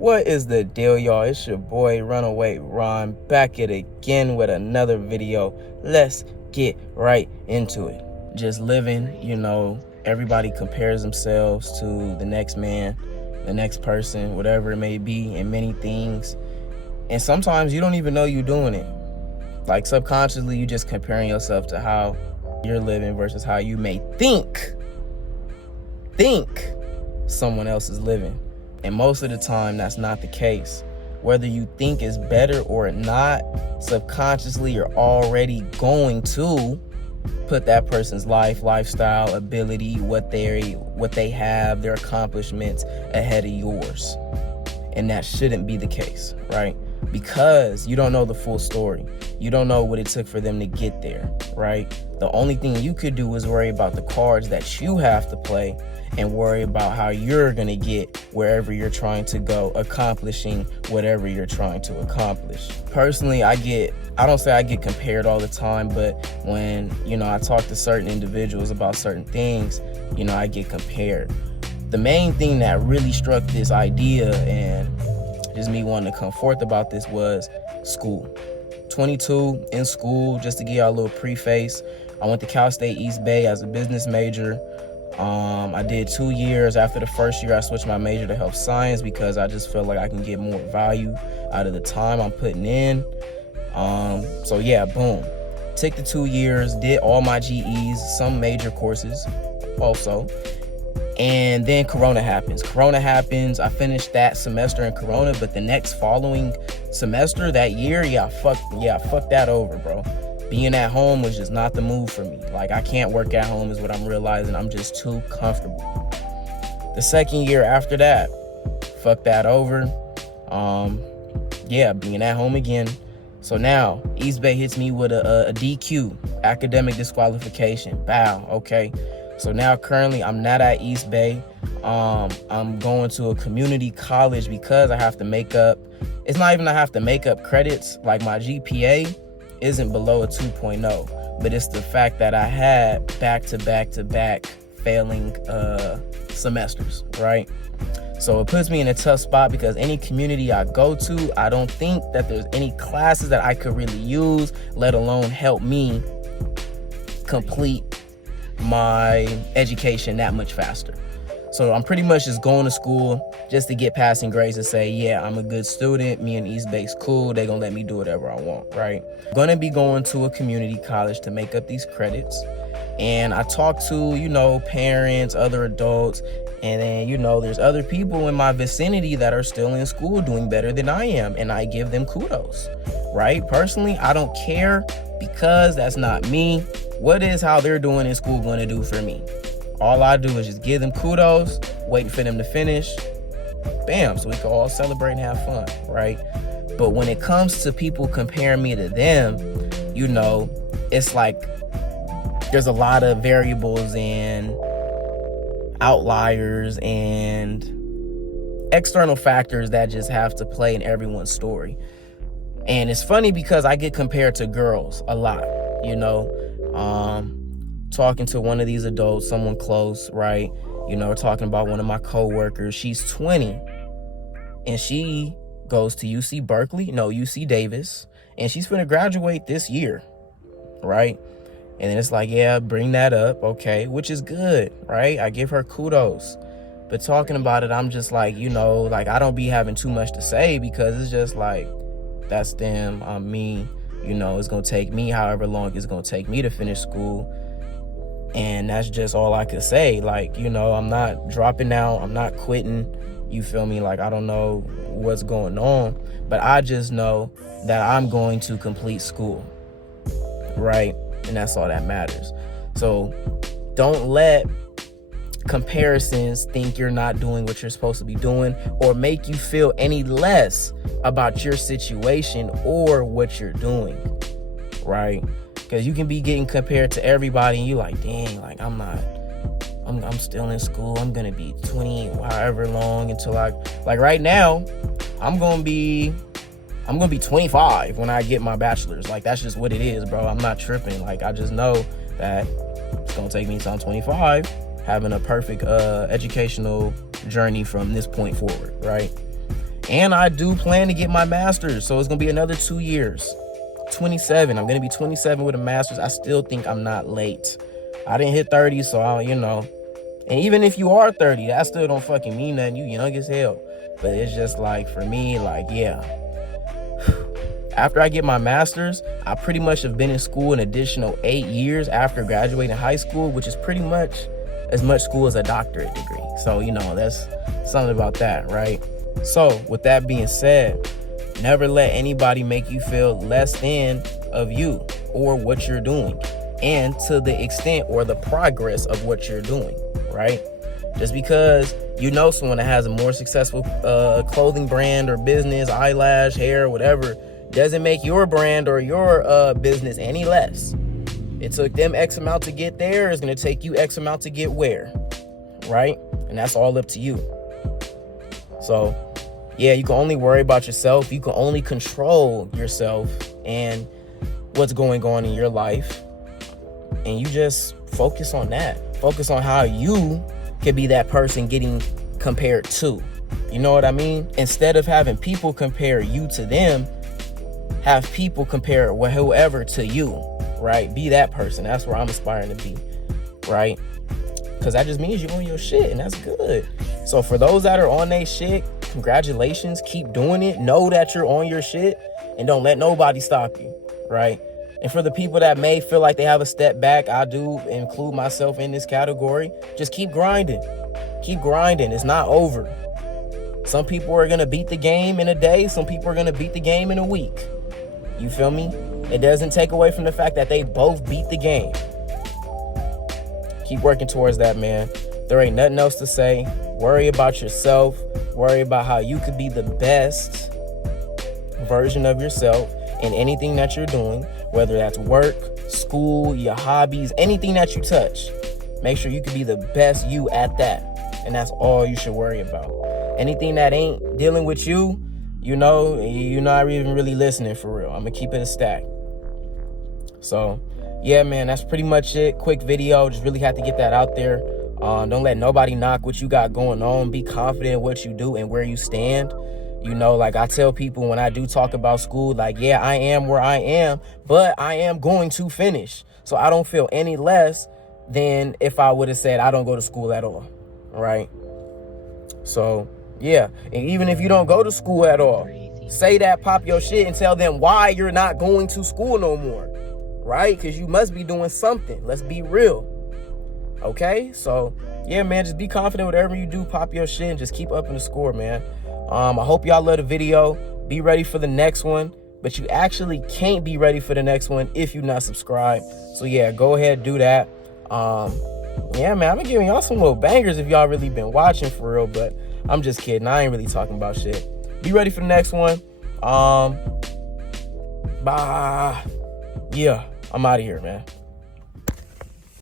What is the deal, y'all? It's your boy Runawayron back at it again with another video. Let's get right into it. Just living, everybody compares themselves to the next man, the next person, whatever it may be, and many things. And sometimes you don't even know you're doing it. Like subconsciously, you just comparing yourself to how you're living versus how you may think someone else is living. And most of the time, that's not the case. Whether you think is better or not, subconsciously, you're already going to put that person's life, lifestyle, ability, what they have, their accomplishments ahead of yours. And that shouldn't be the case, right? Because you don't know the full story. You don't know what it took for them to get there, right? The only thing you could do is worry about the cards that you have to play and worry about how you're going to get wherever you're trying to go, accomplishing whatever you're trying to accomplish. Personally, I don't say I get compared all the time, but when, I talk to certain individuals about certain things, I get compared. The main thing that really struck this idea and just me wanting to come forth about this was school. 22 in school, just to give y'all a little preface. I went to Cal State East Bay as a business major. I did 2 years. After the first year, I switched my major to health science because I just felt like I can get more value out of the time I'm putting in. So yeah, boom. Took the 2 years, did all my GEs, some major courses also. And then Corona happens. I finished that semester in Corona, but the next following semester, that year, fuck that over, bro. Being at home was just not the move for me. Like, I can't work at home is what I'm realizing. I'm just too comfortable. The second year after that, fuck that over. Being at home again. So now, East Bay hits me with a DQ, academic disqualification. Bow, okay. So now currently I'm not at East Bay. I'm going to a community college because I have to make up. It's not even I have to make up credits. Like, my GPA isn't below a 2.0, but it's the fact that I had back-to-back failing semesters, right? So it puts me in a tough spot because any community I go to, I don't think that there's any classes that I could really use, let alone help me complete my education that much faster. So I'm pretty much just going to school just to get passing grades and say, yeah, I'm a good student. Me and East Bay's cool. They're going to let me do whatever I want, right? Going to be going to a community college to make up these credits. And I talk to, parents, other adults, and then, there's other people in my vicinity that are still in school doing better than I am. And I give them kudos, right? Personally, I don't care because that's not me. What is how they're doing in school going to do for me? All I do is just give them kudos, waiting for them to finish. Bam, so we can all celebrate and have fun, right? But when it comes to people comparing me to them, it's like there's a lot of variables and outliers and external factors that just have to play in everyone's story. And it's funny because I get compared to girls a lot, talking to one of these adults, someone close, right? Talking about one of my coworkers. She's 20 and she goes to UC Davis, and she's going to graduate this year, right? And then it's like, yeah, bring that up, okay, which is good, right? I give her kudos. But talking about it, I'm just like, I don't be having too much to say because it's just like, that's them, I'm me. It's going to take me however long it's going to take me to finish school. And that's just all I could say. Like, I'm not dropping out. I'm not quitting. You feel me? Like, I don't know what's going on, but I just know that I'm going to complete school, right? And that's all that matters. So don't let comparisons think you're not doing what you're supposed to be doing or make you feel any less about your situation or what you're doing, right? Because you can be getting compared to everybody and you're like, dang, like I'm still in school. I'm going to be 20 however long until right now, I'm going to be 25 when I get my bachelor's. Like, that's just what it is, bro. I'm not tripping. Like, I just know that it's going to take me until I'm 25, having a perfect educational journey from this point forward, right? And I do plan to get my master's. So it's going to be another 2 years. 27. I'm going to be 27 with a master's. I still think I'm not late. I didn't hit 30, so and even if you are 30, that still don't fucking mean nothing. You young as hell. But it's just like, for me, like, yeah. After I get my master's, I pretty much have been in school an additional 8 years after graduating high school, which is pretty much as much school as a doctorate degree. So, that's something about that, right? So, with that being said, never let anybody make you feel less than of you or what you're doing, and to the extent or the progress of what you're doing, right? Just because someone that has a more successful clothing brand or business, eyelash, hair, whatever, doesn't make your brand or your business any less. It took them X amount to get there. It's going to take you X amount to get where, right? And that's all up to you. So, yeah, you can only worry about yourself. You can only control yourself and what's going on in your life. And you just focus on that. Focus on how you can be that person getting compared to. You know what I mean? Instead of having people compare you to them, have people compare whoever to you, right? Be that person. That's where I'm aspiring to be, right? Because that just means you own your shit, and that's good. So for those that are on their shit, congratulations. Keep doing it. Know that you're on your shit, and don't let nobody stop you, right? And for the people that may feel like they have a step back, I do include myself in this category. Just keep grinding. Keep grinding. It's not over. Some people are going to beat the game in a day. Some people are going to beat the game in a week. You feel me? It doesn't take away from the fact that they both beat the game. Keep working towards that, man. There ain't nothing else to say. Worry about yourself. Worry about how you could be the best version of yourself in anything that you're doing, whether that's work, school, your hobbies, anything that you touch. Make sure you can be the best you at that. And that's all you should worry about. Anything that ain't dealing with you, you're not even really listening for real. I'm going to keep it a stack. So, yeah, man, that's pretty much it. Quick video. Just really had to get that out there. Don't let nobody knock what you got going on. Be confident in what you do and where you stand. Like I tell people when I do talk about school, like, yeah, I am where I am, but I am going to finish. So I don't feel any less than if I would have said I don't go to school at all, right? So, yeah, and even if you don't go to school at all, say that, pop your shit, and tell them why you're not going to school no more, right? Because you must be doing something. Let's be real, okay? So, yeah, man, just be confident whatever you do, pop your shit, and just keep upping the score, man. I hope y'all love the video. Be ready for the next one, but you actually can't be ready for the next one if you're not subscribed. So, yeah, go ahead, do that. Yeah, man, I've been giving y'all some little bangers if y'all really been watching for real, but I'm just kidding. I ain't really talking about shit. Be ready for the next one. Bye. Yeah, I'm out of here, man.